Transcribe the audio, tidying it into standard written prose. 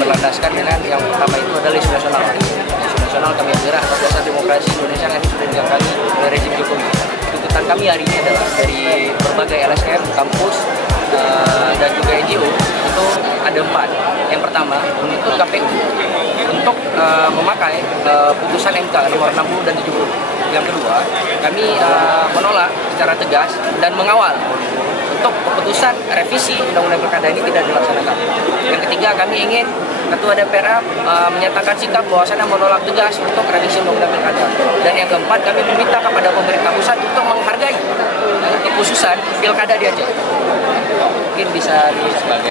Berlandaskan dengan yang pertama itu adalah isu nasional. Isu nasional kami bergerak atas dasar demokrasi Indonesia yang sudah digagangi oleh rezim Jokowi. Tuntutan kami hari ini adalah dari berbagai LSM, kampus, dan juga NGO itu ada 4. Yang pertama, menuntut KPU untuk memakai putusan MK nomor 60 dan 70. Yang kedua, kami menolak secara tegas dan mengawal untuk keputusan revisi Undang-Undang Pilkada ini tidak dilaksanakan. Yang ketiga, kami ingin Ketua DPR menyatakan sikap bahwasannya menolak tegas untuk revisi Undang-Undang Pilkada. Dan yang keempat, kami meminta kepada pemerintah pusat untuk menghargai kekhususan Pilkada di Aceh. Mungkin bisa sebagai